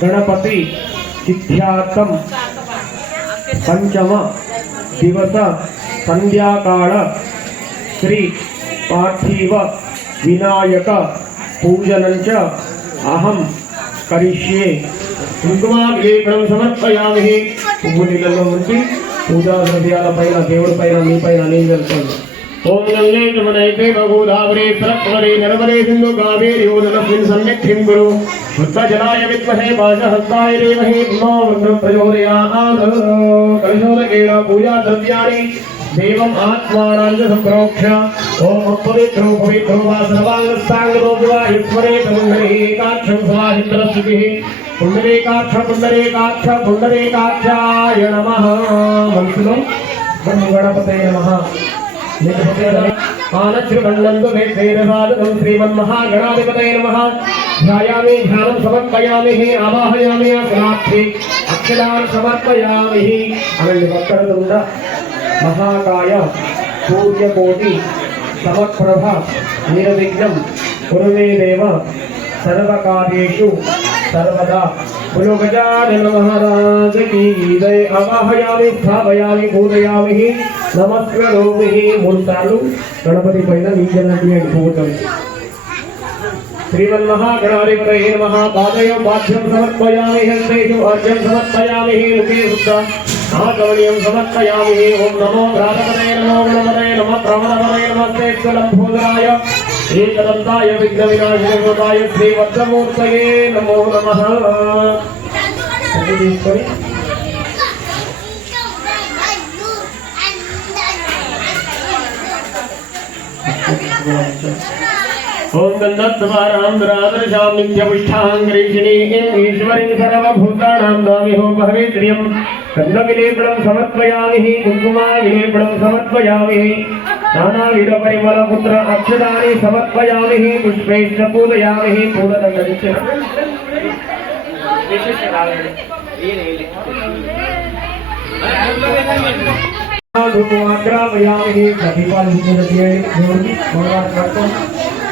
గణపతి సిద్ధ్యార్థం పంచమ దివస సంధ్యాకాళ శ్రీ పార్థివ వినాయక పూజనంచ అహం కరిష్యే కుంకుమాభిలేఖనం సమర్పయామి పువ్వు నీళ్ళలో ఉంచి పూజా ద్రవ్యాల పైన దేవుడి పైన మీ పైన నేను ओम गंगे गमनैते बगोदावरे सरस्वरे नर्मदे सिन्धु कावेरि उदनस्मिन् सम्यक् गुरु। भुत्तजलाय विद्महे पाशहस्ताय देवहे तन्नो प्रचोदयात्। कलशोदकेन पूजाद्रव्याणि देवम् आत्मानां ॐ पवित्रो पवित्रो वा स्वाहिन्द्रस्तुतिः नमः। गणपते नमः। మనసులో బ్రహ్మ గణపతయ శ్రీమన్మహాగణాధిపతయ నమః. ధ్యాయామి ధ్యానం సమర్పయామి ఆవాహయామి అగ్నాక్షి అక్షరాన్ని సమర్పయామి. అనండి ఒక్కడుండ మహాకాయ సూర్యకోటి సమప్రభ నిర్విఘ్నం కురుమే దేవ సర్వకార్యేషు సర్వదా పులుగజానన మహారాజ కీ జయ అవాహయామి స్థాపయామి పూజయామి నమస్కరోమి మూడు సార్లు గణపతి పైన నీజనటి అనుభూతం శ్రీమన్మహాగణాధిపతయే నమః పాదయ పాఠ్యం సమర్పయామి హస్తేషు అర్ఘ్యం సమర్పయామి ముఖే శుద్ధ ఆగమనీయం సమర్పయామి ఓం నమో రాధపతయ నమో గణపతయ నమ నమస్తే నమస్తేశ్వరంభోదరాయ ఏకదంతాయ విఘ్న వినాశనాయ శ్రీవత్సమూర్తయే నమో. నమః అది తీసుకొని. ఓం గంధద్వారాంధ్రాదర్శాం ओम गंधत्वाराम राधर्शाम नित्यपुष्ठाङ्गरीषिणीम् ईश्वरीं सर्वभूतानां दामिहो भवेत्रियं गन्धविलेपणं समर्पयामि कुङ्कुमाविलेपणं समर्पयामि। नानाविधपरिमलपुत्र अक्षतानि समर्पयामि पुष्पैश्च पूजयामि पूर्णदण्डञ्च ग्रामयामि कतिपालि भगवान् कर्तुम्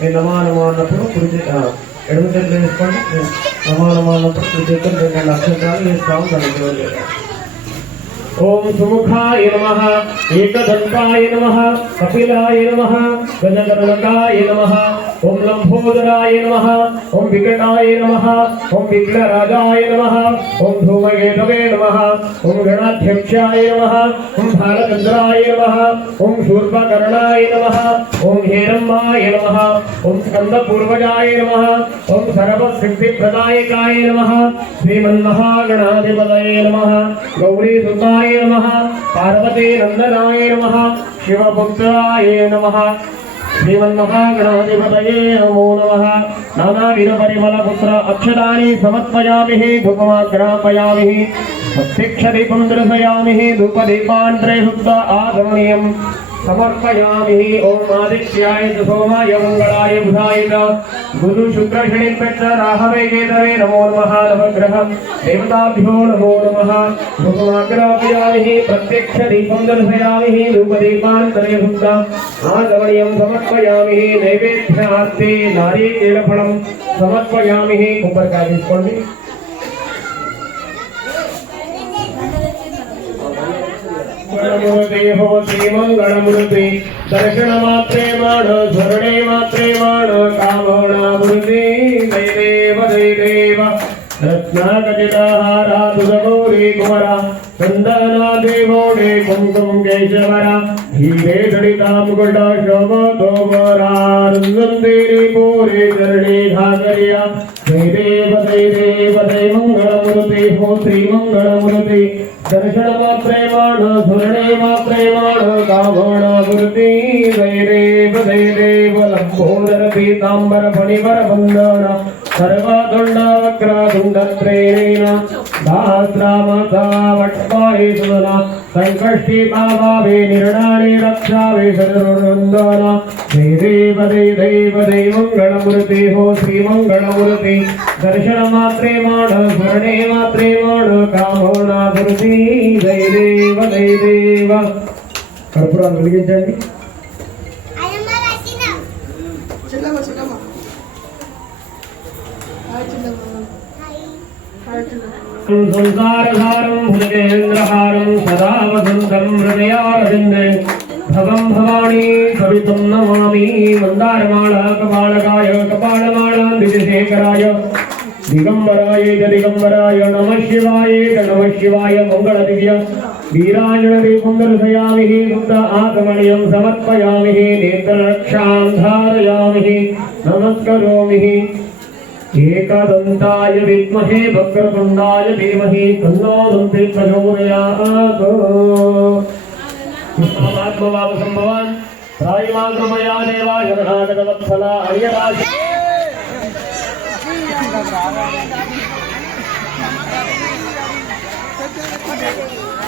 మీరు నేను నమా నమా అన్నప్పుడు కుడి చే- ఎడమ చేతులు వేసుకోండి. నేను నమా నమా అన్నప్పుడు కుడి చేతిలో రెండు రెండు అక్షరాలు వేసుకోవాలి దాని జోలు ఓం సుముఖాయ నమ ఏకదంతాయ నమ కపిలాయ నమ గజగణకాయ నమ. ఓం లంబోదరాయ నమ ఓం వికటాయ నమ ఓం విఘ్నరాజాయ నమ ఓం ధూమకేతవే నమ ఓం గణాధ్యక్షాయ నమ ఓం బాలచంద్రాయ నమ ఓం శూర్పకర్ణాయ నమ ఓం హేరంబాయ నమ ఓం స్కందపూర్వజాయ నమ ఓం సర్వసిద్ధిప్రదాయకాయ నమ శ్రీమన్మహాగణాధిపతయే నమ గౌరీ సుతాయ నమ పార్వతీ నందనాయ నమ శివపుత్రాయ నమ శ్రీమన్మహాగణాధిపతయే నమో నమ నానావిధ పరిమళ పుత్ర అక్షరాన్ని సమర్పయామి ధూపమాగ్రాపయామి ప్రత్యక్షదీపం దర్శయామి ధూపదీపాంతరే శుద్ధ ఆగమనీయం సమర్పయామి. ఓం ఆదిత్యాయ చ సోమాయ మంగళాయ బుధాయ చ. గురు శుక్ర శని పెచ్చ రాహవే కేతవే నమో నమః నవగ్రహ దేవతాభ్యో నమో నమః. భుగమాగ్రాపయామి ప్రత్యక్ష దీపం దర్శయామి రూపదీపాంతరే శుద్ధ ఆగమనీయం సమర్పయామి. स्मरणमूर्ते हो श्रीमंगळमूर्ते दर्शन मात्रे माण स्मरणे मात्रे माण कामणामूर्ते दैदेव दैदेव रत्नाकटिताहारा तुझगौरी कुमरा चंदना देवोडे कुंकुम केशवरा। हिरे सडिता मुकुटा शोभतो वरा रंगंदेरी पोरे चरणी घाकरिया ಗುರುತಿ ದರ್ಶನ ಮಾತ್ರೇ ಮಾಡೋ ಸುರಣೆ ಮಾತ್ರೇ ಮಾಡೋ ಕಾಮೋಣ ಗುರುತಿ ಧೈರ್ಯೇವ ಧೈರ್ಯೇವ ಲಂಬೋದರ ಪೀತಾಂಬರ ಫಣಿವರ ಬಂದಾಣ ಸರ್ವದುಂಡ ವಕ್ರದುಂಡ ತ್ರೇಣ ಸಹಸ್ರ ಮಾತಾ ವಟ್ಪಾಯಿ ಸುಧನ ಸಂಕಷ್ಟಿ ಭಾವಾವೇ ನಿರ್ಣಾಣಿ ರಕ್ಷಾವೇ ಸದರುಂದಾನ ಧೈರ್ಯೇವ ಧೈರ್ಯೇವ ದೈವಂಗಳ ಮುರುತಿ ಹೋ ಶ್ರೀಮಂಗಳ ಮುರುತಿ ದರ್ಶನ ಮಾತ್ರೇ ಮಾಡೋ ಸುರಣೆ కర్పూరాలు వెలిగించండి అయ్యమ్మ రచన చిన్నమ్మ చిన్నమ్మ హాయ్ చిన్నమ్మ హాయ్ చిన్నమ్మ సంసారధారం భుజేంద్రహారం సదా వసంతం హృదయారవిందే భవం భవానీ సవితం నమామి మందారమాళ కపాళకాయ वीरायुणदीपुन्दर्शयामिः सुप्त आत्मणीयं समर्पयामिः नेत्ररक्षां धारयामिः नमस्करोमिः एकदन्ताय विद्महे वक्रतुण्डाय धीमहि तन्नो दन्ते प्रचोदयात् आत्मवापसम्भवान् रायमाक्रमया देवा जगनाटकवत्सला अर्यराज Thank you.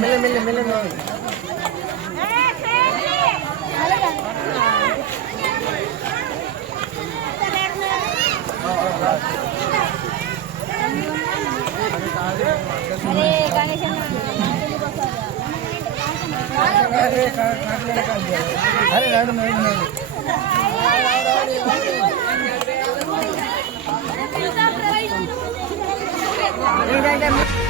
mille, mille, mille, mille. Ini kan kan.